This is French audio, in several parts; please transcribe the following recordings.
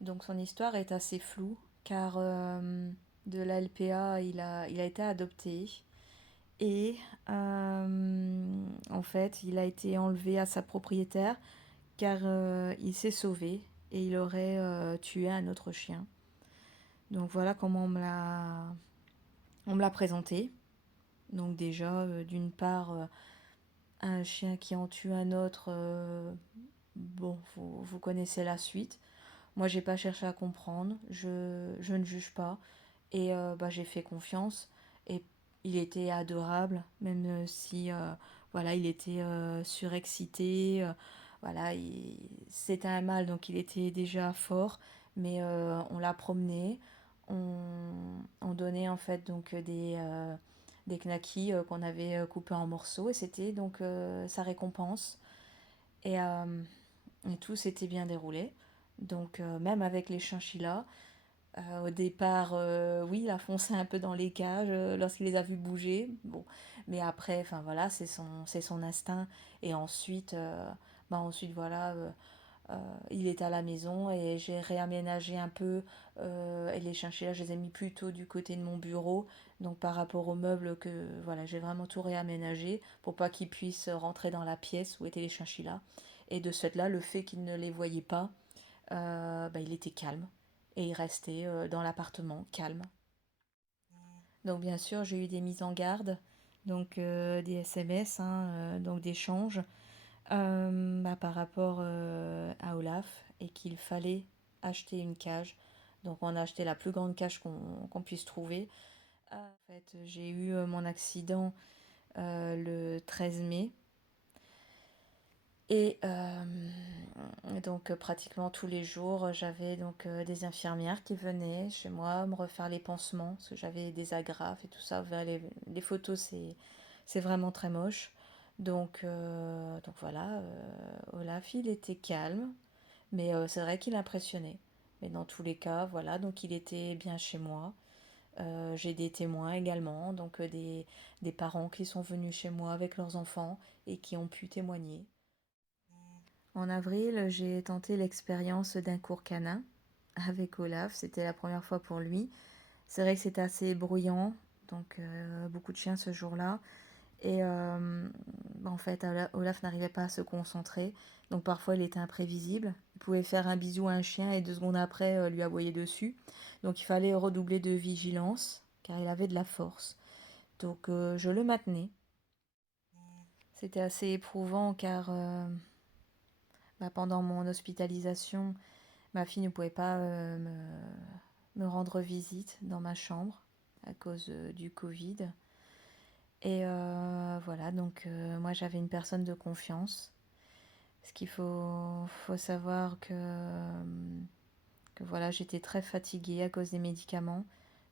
Donc son histoire est assez floue car de la LPA, il a été adopté et en fait, il a été enlevé à sa propriétaire car il s'est sauvé et il aurait tué un autre chien. Donc voilà comment on me l'a présenté. Donc déjà, d'une part, un chien qui en tue un autre, bon, vous connaissez la suite. Moi, j'ai pas cherché à comprendre, je ne juge pas. Et bah, j'ai fait confiance. Et il était adorable, même si voilà, il était surexcité. Voilà, c'était un mâle, donc il était déjà fort. Mais on l'a promené. On donnait en fait donc des knackis qu'on avait coupés en morceaux. Et c'était donc sa récompense. Et, euh, et tout s'était bien déroulé. Donc même avec les chinchillas, au départ, oui, il a foncé un peu dans les cages lorsqu'il les a vus bouger. Bon, mais après, enfin voilà, c'est son instinct. Et ensuite, ensuite voilà, il est à la maison et j'ai réaménagé un peu. Et les chinchillas, je les ai mis plutôt du côté de mon bureau. Donc par rapport aux meubles que voilà, j'ai vraiment tout réaménagé pour pas qu'ils puissent rentrer dans la pièce où étaient les chinchillas. Et de ce fait-là, le fait qu'il ne les voyait pas, il était calme et il restait dans l'appartement calme. Donc bien sûr, j'ai eu des mises en garde, donc des SMS, hein, donc d'échanges par rapport à Olaf et qu'il fallait acheter une cage. Donc on a acheté la plus grande cage qu'on puisse trouver. En fait, j'ai eu mon accident le 13 mai. Et donc pratiquement tous les jours, j'avais donc des infirmières qui venaient chez moi me refaire les pansements parce que j'avais des agrafes et tout ça. Les photos, c'est vraiment très moche. Donc voilà, Olaf, il était calme, mais c'est vrai qu'il impressionnait. Mais dans tous les cas, voilà, donc il était bien chez moi. J'ai des témoins également, donc des parents qui sont venus chez moi avec leurs enfants et qui ont pu témoigner. En avril, j'ai tenté l'expérience d'un cours canin avec Olaf. C'était la première fois pour lui. C'est vrai que c'était assez bruyant, donc beaucoup de chiens ce jour-là. Et en fait, Olaf n'arrivait pas à se concentrer. Donc parfois, il était imprévisible. Il pouvait faire un bisou à un chien et 2 secondes après, lui aboyer dessus. Donc il fallait redoubler de vigilance, car il avait de la force. Donc je le maintenais. C'était assez éprouvant car pendant mon hospitalisation, ma fille ne pouvait pas me rendre visite dans ma chambre à cause du Covid. Et voilà, donc moi j'avais une personne de confiance. Parce qu'il faut savoir que voilà, j'étais très fatiguée à cause des médicaments.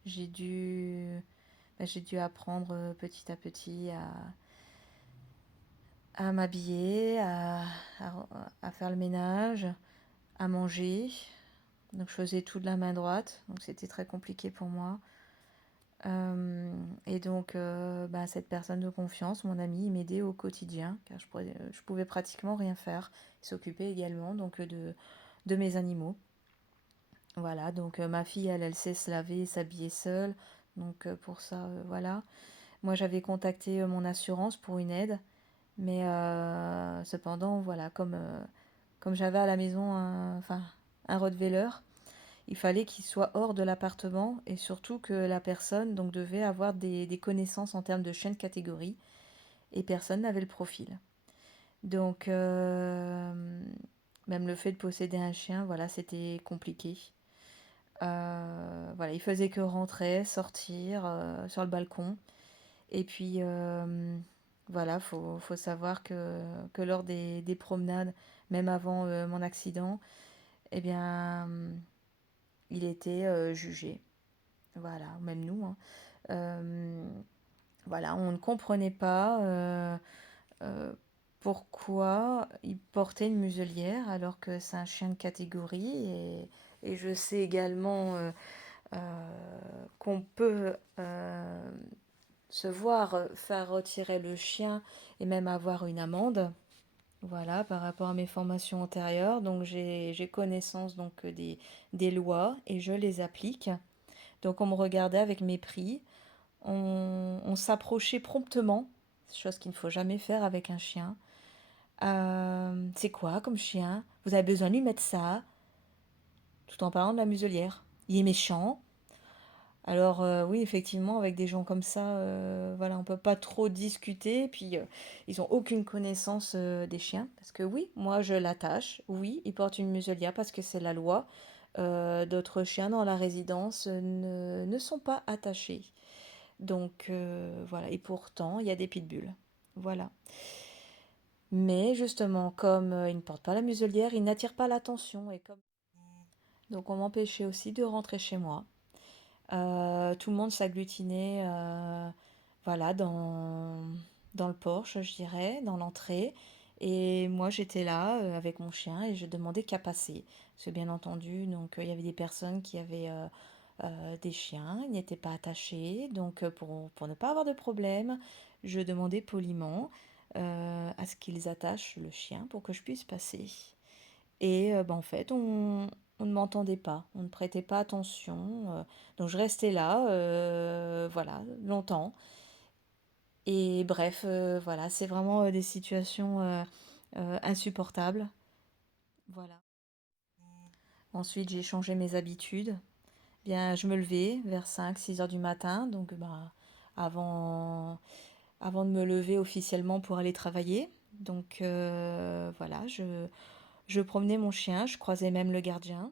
J'ai dû, j'ai dû apprendre petit à petit à m'habiller, à faire le ménage, à manger. Donc je faisais tout de la main droite, donc c'était très compliqué pour moi. Et donc cette personne de confiance, mon ami, il m'aidait au quotidien, car je pouvais pratiquement rien faire. Il s'occupait également donc de mes animaux. Voilà, donc ma fille, elle sait se laver et s'habiller seule. Donc pour ça, voilà. Moi, j'avais contacté mon assurance pour une aide, mais cependant, voilà, comme j'avais à la maison un Rottweiler, il fallait qu'il soit hors de l'appartement et surtout que la personne donc devait avoir des connaissances en termes de chaîne de catégorie et personne n'avait le profil. Donc même le fait de posséder un chien, voilà, c'était compliqué. Voilà, il faisait que rentrer, sortir sur le balcon. Et puis voilà, faut savoir que lors des promenades, même avant mon accident, eh bien, il était jugé. Voilà, même nous, hein. Euh, voilà, on ne comprenait pas euh, pourquoi il portait une muselière alors que c'est un chien de catégorie. Et je sais également qu'on peut se voir faire retirer le chien et même avoir une amende. Voilà, par rapport à mes formations antérieures, donc j'ai connaissance donc des lois et je les applique. Donc on me regardait avec mépris, on s'approchait promptement, chose qu'il ne faut jamais faire avec un chien. C'est quoi comme chien? Vous avez besoin de lui mettre ça, tout en parlant de la muselière. Il est méchant. Alors oui, effectivement, avec des gens comme ça, voilà, on peut pas trop discuter. Puis ils ont aucune connaissance des chiens, parce que oui, moi je l'attache. Oui, il porte une muselière parce que c'est la loi. D'autres chiens dans la résidence ne sont pas attachés. Donc voilà, et pourtant il y a des pitbulls. Voilà. Mais justement, comme ils ne portent pas la muselière, ils n'attirent pas l'attention et comme donc on m'empêchait aussi de rentrer chez moi. Tout le monde s'agglutinait, voilà, dans le porche, je dirais, dans l'entrée. Et moi, j'étais là avec mon chien et je demandais qu'à passer. Parce que bien entendu, donc il y avait des personnes qui avaient des chiens, ils n'étaient pas attachés. Donc pour ne pas avoir de problème, je demandais poliment à ce qu'ils attachent le chien pour que je puisse passer. Et bah, en fait, on ne m'entendait pas, on ne prêtait pas attention. Donc je restais là, voilà, longtemps. Et bref, voilà, c'est vraiment des situations insupportables. Voilà. Ensuite, j'ai changé mes habitudes. Bien, je me levais vers 5 6 heures du matin, donc bah, avant, avant de me lever officiellement pour aller travailler. Donc voilà, je promenais mon chien, je croisais même le gardien.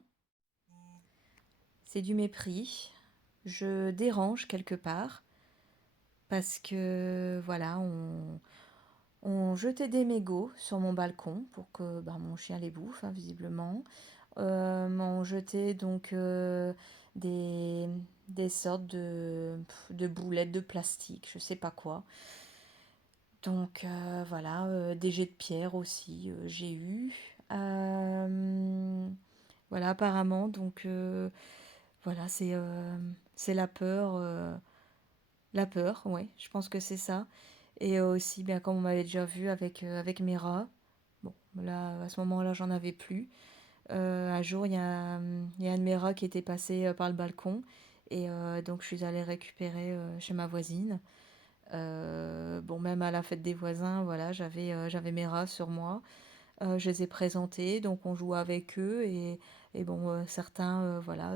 C'est du mépris. Je dérange quelque part parce que voilà, on jetait des mégots sur mon balcon pour que bah, mon chien les bouffe, hein, visiblement. On jetait donc des, des sortes de boulettes de plastique, je sais pas quoi. Donc voilà, des jets de pierre aussi, j'ai eu. Euh, voilà, apparemment, donc voilà, c'est la peur, ouais, je pense que c'est ça. Et aussi, bien comme on m'avait déjà vu avec mes rats, bon, là, à ce moment-là, j'en avais plus. Un jour, il y a un de mes rats qui était passé par le balcon, et donc je suis allée récupérer chez ma voisine. Bon, même à la fête des voisins, voilà, j'avais mes rats sur moi. Je les ai présentés, donc on jouait avec eux, et bon, certains, voilà,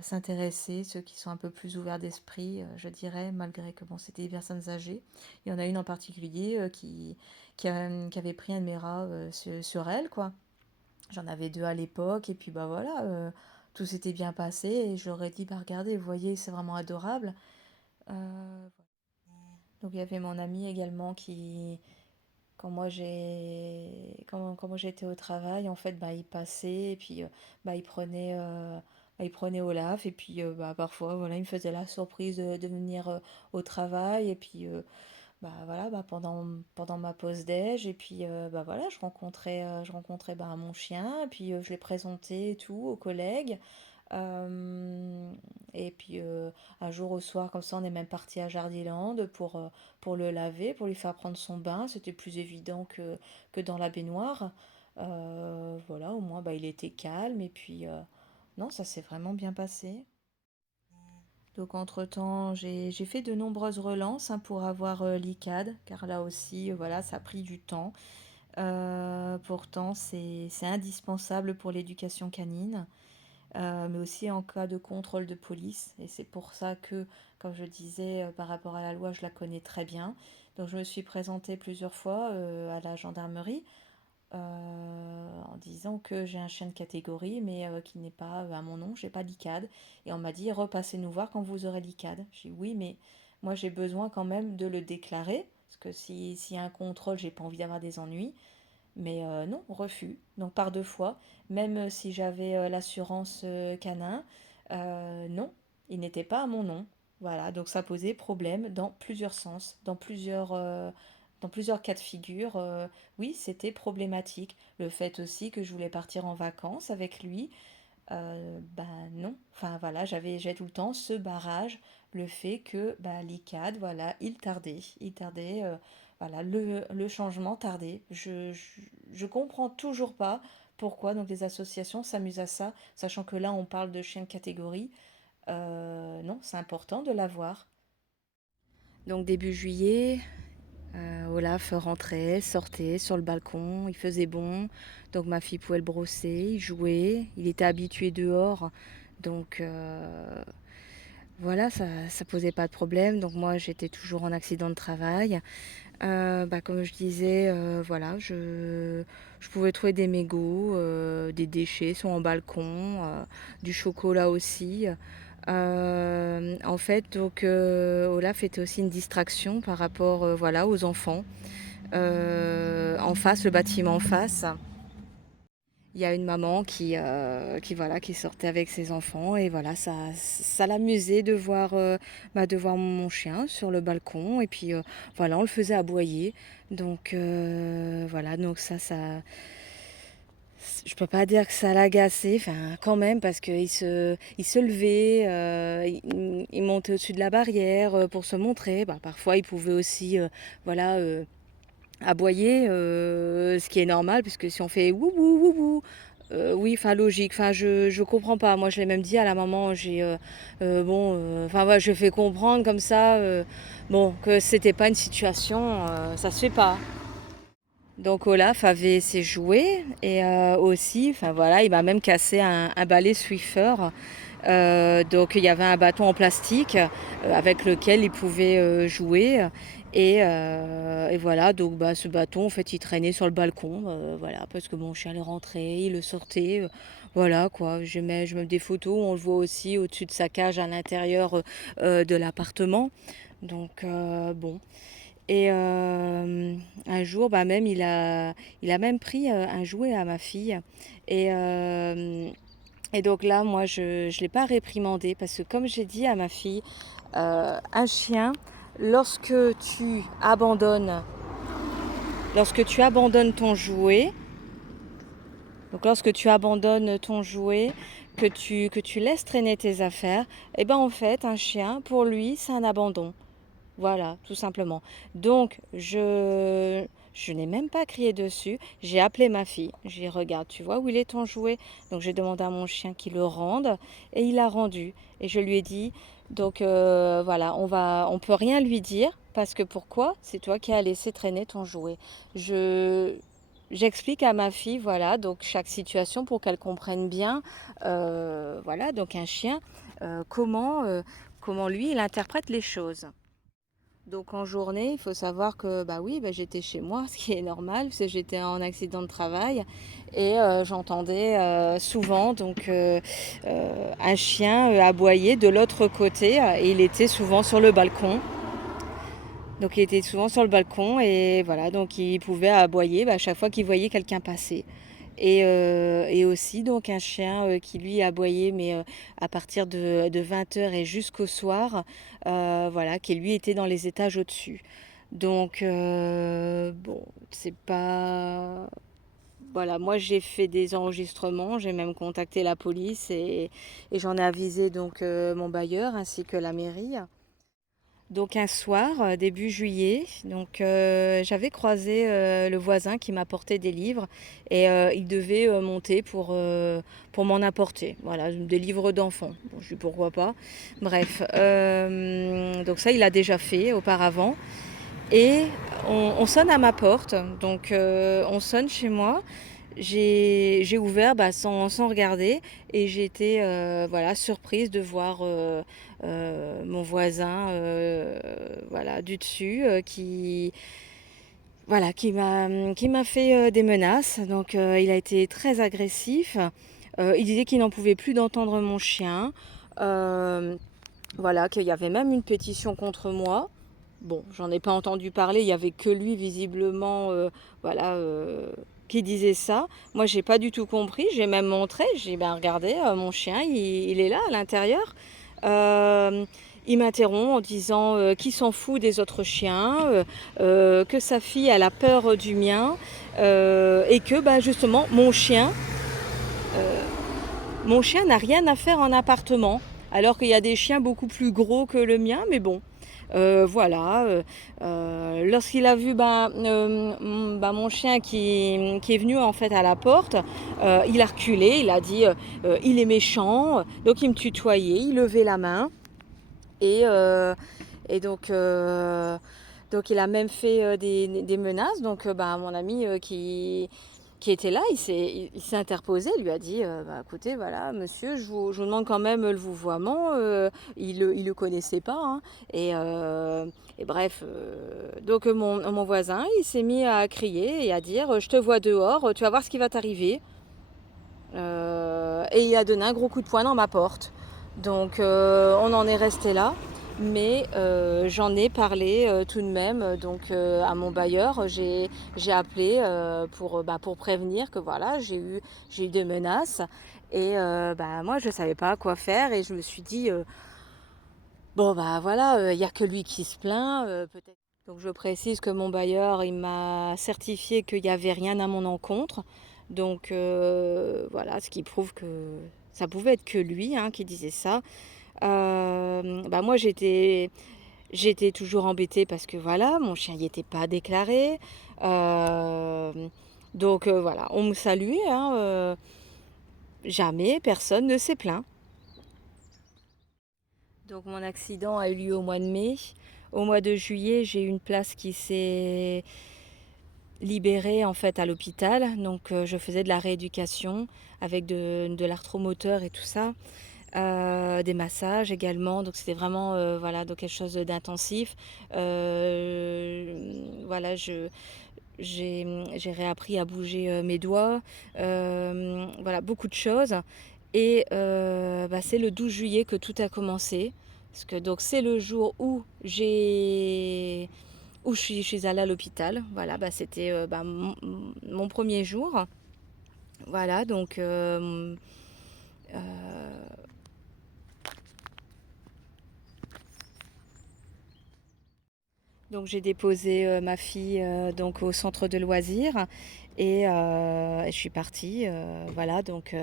s'intéresser, ceux qui sont un peu plus ouverts d'esprit, je dirais, malgré que bon, c'était des personnes âgées. Il y en a une en particulier qui avait pris un de mes rats sur elle, quoi. J'en avais deux à l'époque, et puis bah voilà, tout s'était bien passé, et je leur ai dit, bah regardez, vous voyez, c'est vraiment adorable. Euh, donc il y avait mon ami également qui, quand moi j'étais au travail, en fait, bah, il passait et puis bah, il prenait Olaf, et puis bah, parfois, voilà, il me faisait la surprise de venir au travail, et puis bah, voilà, bah, pendant ma pause déj, et puis bah, voilà, je rencontrais bah, mon chien, et puis je l'ai présenté et tout aux collègues. Euh, et puis un jour au soir, comme ça, on est même parti à Jardiland pour le laver, pour lui faire prendre son bain. C'était plus évident que dans la baignoire. Voilà, au moins bah, il était calme. Et puis non, ça s'est vraiment bien passé. Donc entre-temps, j'ai fait de nombreuses relances hein, pour avoir l'ICAD, car là aussi, voilà, ça a pris du temps. Pourtant, c'est indispensable pour l'éducation canine. Mais aussi en cas de contrôle de police. Et c'est pour ça que, comme je disais, par rapport à la loi, je la connais très bien. Donc je me suis présentée plusieurs fois à la gendarmerie en disant que j'ai un chien de catégorie, mais qui n'est pas à mon nom, j'ai pas l'ICAD. Et on m'a dit, repassez nous voir quand vous aurez l'ICAD. J'ai dit, oui, mais moi j'ai besoin quand même de le déclarer, parce que s'il y a un contrôle, j'ai pas envie d'avoir des ennuis. Mais non, refus. Donc par deux fois, même si j'avais l'assurance canin, non, il n'était pas à mon nom. Voilà, donc ça posait problème dans plusieurs sens, dans plusieurs cas de figure. Oui, c'était problématique. Le fait aussi que je voulais partir en vacances avec lui, ben non. Enfin voilà, j'ai tout le temps ce barrage, le fait que bah, l'ICAD, voilà, il tardait. voilà, le changement tardait. Je comprends toujours pas pourquoi donc les associations s'amusent à ça, sachant que là on parle de chiens de catégorie. Non, c'est important de l'avoir. Donc début juillet, Olaf rentrait, sortait sur le balcon, il faisait bon, donc ma fille pouvait le brosser, il jouait, il était habitué dehors, donc voilà, ça posait pas de problème. Donc moi j'étais toujours en accident de travail. Comme je disais, voilà, je pouvais trouver des mégots, des déchets sur mon balcon, du chocolat aussi. En fait, donc Olaf était aussi une distraction par rapport, voilà, aux enfants. En face, le bâtiment en face, il y a une maman voilà, qui sortait avec ses enfants et voilà, ça l'amusait de voir mon chien sur le balcon et puis voilà, on le faisait aboyer. Donc voilà, donc je peux pas dire que ça l'agaçait, enfin quand même parce il se levait, il montait au-dessus de la barrière pour se montrer. Bah, parfois il pouvait aussi voilà aboyer, ce qui est normal puisque si on fait wou wou wou wou, oui, enfin logique, enfin je comprends pas. Moi je l'ai même dit à la maman, enfin voilà, je fais comprendre comme ça, bon que c'était pas une situation, ça se fait pas. Donc Olaf avait ses jouets et aussi, enfin voilà, il m'a même cassé un balai Swiffer. Donc il y avait un bâton en plastique avec lequel il pouvait jouer. Et voilà, donc bah, ce bâton, en fait, il traînait sur le balcon, voilà, parce que mon chien le rentrait, il le sortait, voilà quoi. Je mets des photos, on le voit aussi au-dessus de sa cage à l'intérieur de l'appartement. Donc bon. Et un jour, bah même, il a même pris un jouet à ma fille. Et, euh, et donc là, moi, je ne l'ai pas réprimandé parce que comme j'ai dit à ma fille, un chien, lorsque tu abandonnes, lorsque tu abandonnes ton jouet, donc lorsque tu abandonnes ton jouet, que tu laisses traîner tes affaires, et ben en fait, un chien, pour lui, c'est un abandon. Voilà, tout simplement. Donc, je n'ai même pas crié dessus. J'ai appelé ma fille. J'ai dit, regarde, tu vois où il est ton jouet? Donc, j'ai demandé à mon chien qu'il le rende et il l'a rendu. Et je lui ai dit, donc voilà, on peut rien lui dire parce que pourquoi? C'est toi qui as laissé traîner ton jouet. Je, J'explique à ma fille, voilà, donc chaque situation pour qu'elle comprenne bien, voilà, donc un chien, comment lui, il interprète les choses. Donc en journée, il faut savoir que bah oui, bah, j'étais chez moi, ce qui est normal, parce que j'étais en accident de travail et j'entendais souvent un chien aboyer de l'autre côté et il était souvent sur le balcon. Donc il était souvent sur le balcon et voilà, donc il pouvait aboyer à chaque fois qu'il voyait quelqu'un passer. Et aussi donc un chien qui lui aboyait mais à partir de 20 heures et jusqu'au soir, voilà, qui lui était dans les étages au-dessus. Donc bon, c'est pas... Voilà, moi j'ai fait des enregistrements, j'ai même contacté la police et j'en ai avisé donc mon bailleur ainsi que la mairie. Donc un soir, début juillet, donc j'avais croisé le voisin qui m'apportait des livres et il devait monter pour m'en apporter. Voilà, des livres d'enfants. Bon, je dis pourquoi pas. Bref, donc ça il a déjà fait auparavant. Et on sonne à ma porte, donc on sonne chez moi. J'ai ouvert sans regarder et j'ai été voilà, surprise de voir mon voisin voilà, du dessus voilà, qui m'a fait des menaces. Donc il a été très agressif. Il disait qu'il n'en pouvait plus d'entendre mon chien. Euh, voilà, qu'il y avait même une pétition contre moi. Bon, j'en ai pas entendu parler, il y avait que lui visiblement, voilà, qui disait ça. Moi, j'ai pas du tout compris. J'ai même montré. J'ai ben regardez, mon chien, il est là à l'intérieur. Euh, il m'interrompt en disant qu'il s'en fout des autres chiens, que sa fille elle a peur du mien et que ben, justement mon chien n'a rien à faire en appartement, alors qu'il y a des chiens beaucoup plus gros que le mien, mais bon. Voilà, lorsqu'il a vu mon chien qui est venu en fait à la porte, il a reculé, il a dit il est méchant, donc il me tutoyait, il levait la main et, euh, et donc il a même fait des menaces. Donc mon ami qui était là, il s'est interposé, il lui a dit écoutez, voilà, monsieur, je vous demande quand même le vouvoiement. Il le connaissait pas, hein. Et bref, donc mon voisin, il s'est mis à crier et à dire je te vois dehors, tu vas voir ce qui va t'arriver. Et il a donné un gros coup de poing dans ma porte. Donc on en est resté là. Mais j'en ai parlé tout de même donc à mon bailleur. J'ai appelé pour prévenir que voilà, j'ai eu des menaces. Et moi, je ne savais pas quoi faire. Et je me suis dit, bon, voilà, il n'y a que lui qui se plaint. Peut-être. Donc je précise que mon bailleur, il m'a certifié qu'il n'y avait rien à mon encontre. Donc voilà, ce qui prouve que ça pouvait être que lui, hein, qui disait ça. Moi, j'étais toujours embêtée parce que voilà, mon chien n'y était pas déclaré. Euh, donc voilà, on me saluait, hein, jamais personne ne s'est plaint. Donc mon accident a eu lieu au mois de mai. Au mois de juillet, j'ai eu une place qui s'est libérée en fait à l'hôpital. Donc je faisais de la rééducation avec de l'arthromoteur et tout ça. Des massages également, donc c'était vraiment voilà, donc quelque chose d'intensif. Voilà, j'ai réappris à bouger mes doigts, voilà, beaucoup de choses. Et c'est le 12 juillet que tout a commencé. Parce que donc c'est le jour où je suis allée à l'hôpital. Voilà, c'était mon premier jour. Voilà, donc donc j'ai déposé ma fille donc au centre de loisirs et je suis partie. Voilà, donc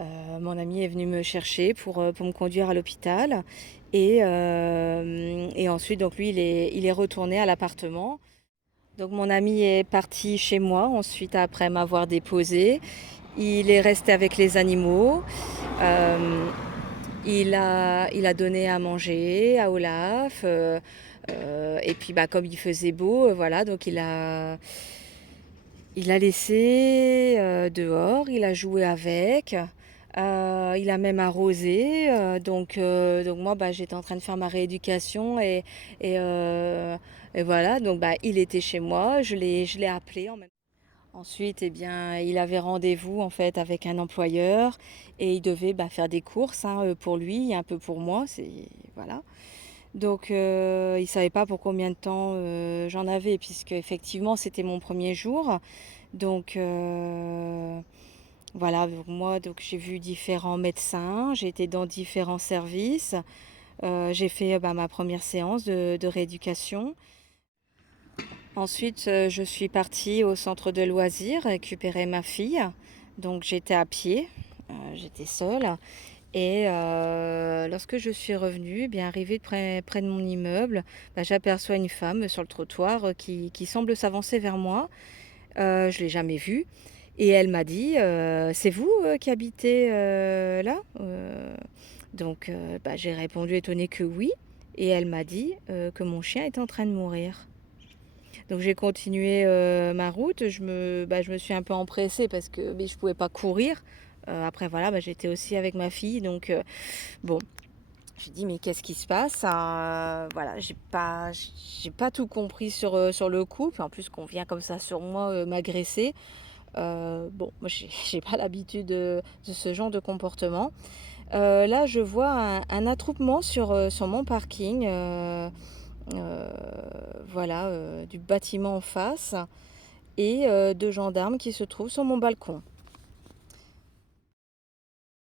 mon ami est venu me chercher pour me conduire à l'hôpital et ensuite donc lui il est retourné à l'appartement. Donc mon ami est parti chez moi ensuite après m'avoir déposé. Il est resté avec les animaux. Euh, il a donné à manger à Olaf. Et puis comme il faisait beau, voilà, donc il a laissé dehors, il a joué avec, il a même arrosé. Donc moi, j'étais en train de faire ma rééducation et, euh, et voilà, donc il était chez moi, je l'ai appelé en même temps. Ensuite, eh bien, il avait rendez-vous en fait avec un employeur et il devait faire des courses, hein, pour lui et un peu pour moi. Voilà. Donc, il ne savait pas pour combien de temps j'en avais, puisque effectivement c'était mon premier jour. Donc, voilà, donc moi donc, j'ai vu différents médecins, j'ai été dans différents services, j'ai fait ma première séance de rééducation. Ensuite, je suis partie au centre de loisirs récupérer ma fille. Donc, j'étais à pied, j'étais seule. Et lorsque je suis revenue, eh bien arrivée près de mon immeuble, j'aperçois une femme sur le trottoir qui semble s'avancer vers moi. Je ne l'ai jamais vue. Et elle m'a dit c'est vous qui habitez là Donc j'ai répondu étonnée que oui. Et elle m'a dit que mon chien est en train de mourir. Donc j'ai continué ma route. Je me suis un peu empressée parce que je ne pouvais pas courir. Après voilà, j'étais aussi avec ma fille. Donc bon, j'ai dit mais qu'est-ce qui se passe? Voilà, j'ai pas tout compris sur le coup. Puis en plus qu'on vient comme ça sur moi m'agresser. Bon, moi j'ai pas l'habitude de ce genre de comportement. Là, je vois un attroupement sur mon parking. Euh, voilà, du bâtiment en face et deux gendarmes qui se trouvent sur mon balcon.